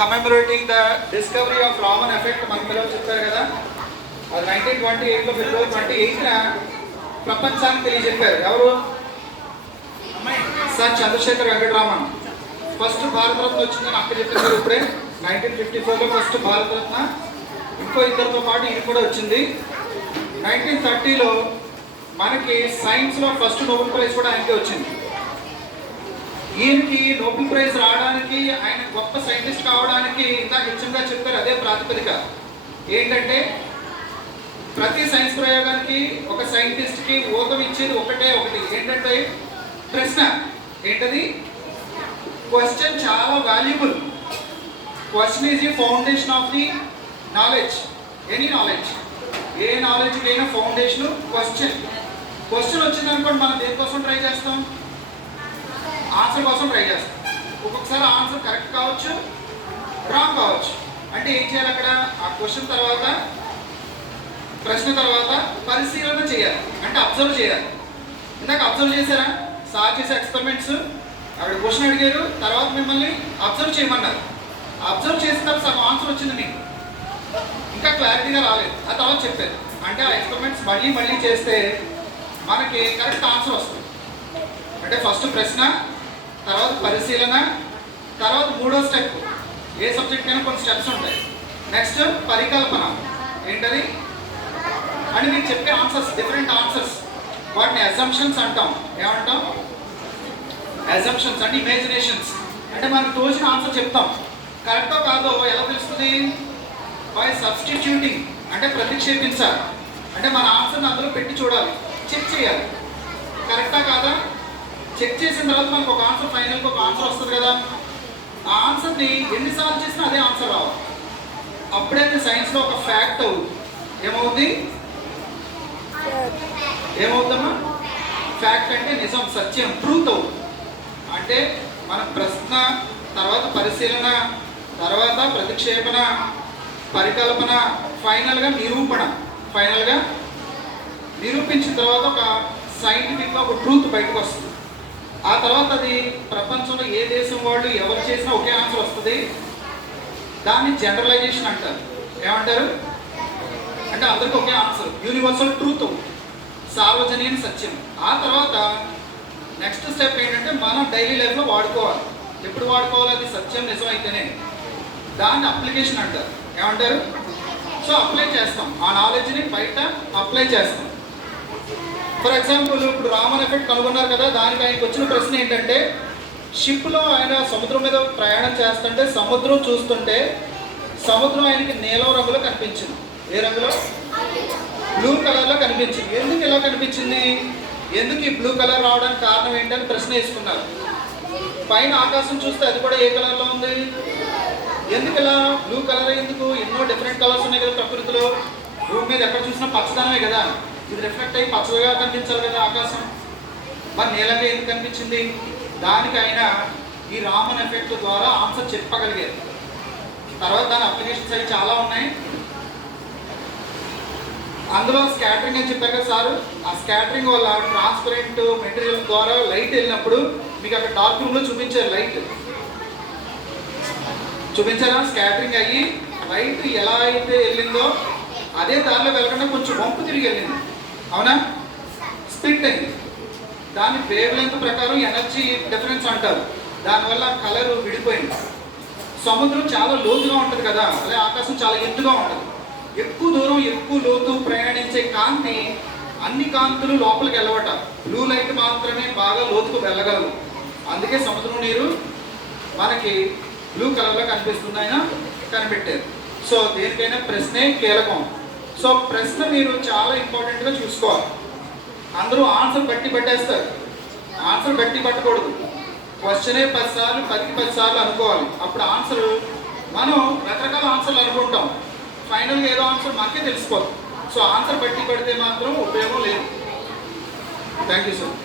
కమెమరేటింగ్ the discovery of Raman effect మన పిల్లలు చెప్పారు కదా. అది 1928లో ఫిబ్రవరి 28న ప్రపంచానికి తెలియజెప్పారు. ఎవరు? సార్ చంద్రశేఖర్ వెంకటరామన్. ఫస్ట్ భారతరత్న వచ్చిందని అక్క చెప్పారు ఇప్పుడే. 1954లో ఫస్ట్ భారతరత్న, ఇంకో ఇద్దరితో పాటు ఇది కూడా వచ్చింది. 1930లో మనకి సైన్స్లో ఫస్ట్ నోబెల్ ప్రైజ్ కూడా ఆయనకి వచ్చింది. ఈయనకి నోబెల్ ప్రైజ్ రావడానికి, ఆయన గొప్ప సైంటిస్ట్ కావడానికి ఇందాక నిజంగా చెప్పారు అదే ప్రాతిపదిక. ఏంటంటే ప్రతి సైన్స్ ప్రయోగానికి ఒక సైంటిస్ట్కి ఊతం ఇచ్చేది ఒకటి. ఏంటంటే ప్రశ్న. ఏంటది? క్వశ్చన్ చాలా valuable. Question is the foundation of the knowledge. Any knowledge, ఏ నాలెడ్జ్కి అయినా ఫౌండేషన్ క్వశ్చన్. క్వశ్చన్ వచ్చిందనుకోండి, మనం దేనికోసం ట్రై చేస్తాం? ఆన్సర్ కోసం ట్రై చేస్తాం. ఒక్కొక్కసారి ఆన్సర్ కరెక్ట్ కావచ్చు, రాంగ్ కావచ్చు. అంటే ఏం చేయాలి అక్కడ? ఆ క్వశ్చన్ తర్వాత, ప్రశ్న తర్వాత పరిశీలన చేయాలి, అంటే అబ్జర్వ్ చేయాలి. ఇందాక అబ్జర్వ్ చేశారా? సార్ చేసే ఎక్స్పెరిమెంట్స్, అక్కడ క్వశ్చన్ అడిగారు, తర్వాత మిమ్మల్ని అబ్జర్వ్ చేయమన్నారు. అబ్జర్వ్ చేసిన తర్వాత సగం ఆన్సర్ వచ్చింది, మీకు ఇంకా క్లారిటీగా రాలేదు, ఆ తర్వాత చెప్పారు. అంటే ఆ ఎక్స్పెరిమెంట్స్ మళ్ళీ చేస్తే మనకి కరెక్ట్ ఆన్సర్ వస్తుంది. అంటే ఫస్ట్ ప్రశ్న, తర్వాత పరిశీలన, తర్వాత మూడో స్టెప్. ఏ సబ్జెక్ట్ అయినా కొన్ని స్టెప్స్ ఉంటాయి. నెక్స్ట్ పరికల్పన. ఏంటది? అని మీరు చెప్పే ఆన్సర్స్, డిఫరెంట్ ఆన్సర్స్, వాటిని అజంప్షన్స్ అంటాం. ఏమంటాం? అజంప్షన్స్ అంటే ఇమాజినేషన్స్. అంటే మనకు తోచిన ఆన్సర్ చెప్తాం. కరెక్టో కాదో ఎలా తెలుస్తుంది? బై సబ్స్టిట్యూటింగ్, అంటే ప్రతిక్షేపించాలి. అంటే మన ఆన్సర్ని అందులో పెట్టి చూడాలి, చెక్ చేయాలి. కరెక్టా కాదా చెక్ చేసిన తర్వాత మనకు ఒక ఆన్సర్, ఫైనల్కి ఒక ఆన్సర్ వస్తుంది కదా. ఆ ఆన్సర్ని ఎన్నిసార్లు చేసినా అదే ఆన్సర్ రావాలి. అప్పుడే సైన్స్లో ఒక ఫ్యాక్ట్ అవుతుంది. ఏమవుతుందమ్మా? ఫ్యాక్ట్ అంటే నిజం, సత్యం, ట్రూత్ అవుతుంది. అంటే మన ప్రశ్న, తర్వాత పరిశీలన, తర్వాత ప్రతిక్షేపణ, పరికల్పన, ఫైనల్గా నిరూపణ. ఫైనల్గా నిరూపించిన తర్వాత ఒక సైంటిఫిక్గా ఒక ట్రూత్ బయటకు వస్తుంది. ఆ తర్వాత అది ప్రపంచంలో ఏ దేశం వాళ్ళు ఎవరు చేసినా ఒకే ఆన్సర్ వస్తుంది. దాన్ని జనరలైజేషన్ అంటారు. ఏమంటారు? అంటే అందరికీ ఒకే ఆన్సర్, యూనివర్సల్ ట్రూత్, సార్వజనీయ సత్యం. ఆ తర్వాత నెక్స్ట్ స్టెప్ ఏంటంటే మనం డైలీ లైఫ్లో వాడుకోవాలి. ఎప్పుడు వాడుకోవాలి? అది సత్యం, నిజం అయితేనే. దాన్ని అప్లికేషన్ అంటారు. ఏమంటారు? సో అప్లై చేస్తాం, ఆ నాలెడ్జ్ని బయట అప్లై చేస్తాం. ఫర్ ఎగ్జాంపుల్, ఇప్పుడు రామన్ ఎఫెక్ట్ కనుగొన్నారు కదా, దానికి ఆయనకు వచ్చిన ప్రశ్న ఏంటంటే, షిప్లో ఆయన సముద్రం మీద ప్రయాణం చేస్తుంటే సముద్రం చూస్తుంటే సముద్రం ఆయనకి నీలం రంగులో కనిపించింది. ఏ రంగులో? బ్లూ కలర్లో కనిపించింది. ఎందుకు ఇలా కనిపించింది? ఎందుకు ఈ బ్లూ కలర్ రావడానికి కారణం ఏంటని ప్రశ్న వేసుకున్నారు. పైన ఆకాశం చూస్తే అది కూడా ఏ కలర్లో ఉంది? ఎందుకు ఇలా బ్లూ కలర్? ఎందుకు? ఎన్నో డిఫరెంట్ కలర్స్ ఉన్నాయి కదా ప్రకృతిలో. భూమి మీద ఎక్కడ చూసినా పచ్చదనమే కదా, ఇది రిఫ్లెక్ట్ అయ్యి పచ్చగా కనిపించాలి కదా ఆకాశం. మరి నీలంగా ఎందుకు కనిపించింది? దానికి ఆయన ఈ రామన్ ఎఫెక్ట్ ద్వారా ఆన్సర్ చెప్పగలిగారు. తర్వాత దాని అప్లికేషన్స్ అవి చాలా ఉన్నాయి. అందులో స్కాటరింగ్ అని చెప్పారు కదా సారు. ఆ స్కాటరింగ్ వల్ల ట్రాన్స్పరెంట్ మెటీరియల్ ద్వారా లైట్ వెళ్ళినప్పుడు మీకు అక్కడ డార్క్ రూమ్లో చూపించారు. లైట్ చూపించారా? స్కాటరింగ్ అయ్యి లైట్ ఎలా అయితే వెళ్ళిందో అదే దారిలో వెళ్ళకుండా కొంచెం వంపు తిరిగి వెళ్ళింది. అవునా? స్ప్లిట్ అయింది. దాని వేవ్ లెంత్ ప్రకారం ఎనర్జీ డిఫరెన్స్ అంటారు. దానివల్ల కలర్ విడిపోయింది. సముద్రం చాలా లోతుగా ఉంటుంది కదా, అదే ఆకాశం చాలా ఎత్తుగా ఉంటుంది. ఎక్కువ దూరం, ఎక్కువ లోతు ప్రయాణించే కాంతి, అన్ని కాంతులు లోపలికి వెళ్ళవట. బ్లూ లైట్ మాత్రమే బాగా లోతుకు వెళ్ళగలవు. అందుకే సముద్రం నీరు మనకి బ్లూ కలర్లో కనిపిస్తుందైనా కనిపెట్టారు. సో దేనికైనా ప్రశ్నే కీలకం. సో ప్రశ్న మీరు చాలా ఇంపార్టెంట్గా చూసుకోవాలి. అందరూ ఆన్సర్ బట్టి పట్టేస్తారు. ఆన్సర్ బట్టి పట్టకూడదు. క్వశ్చనే 10 సార్లు, 10కి 10 సార్లు అనుకోవాలి. అప్పుడు ఆన్సర్, మనం రకరకాల ఆన్సర్లు అనుకుంటాం, ఫైనల్గా ఏదో ఆన్సర్ మనకే తెలిసిపోతుంది. సో ఆన్సర్ బట్టి పడితే మాత్రం ఉపయోగం లేదు. Thank you sir.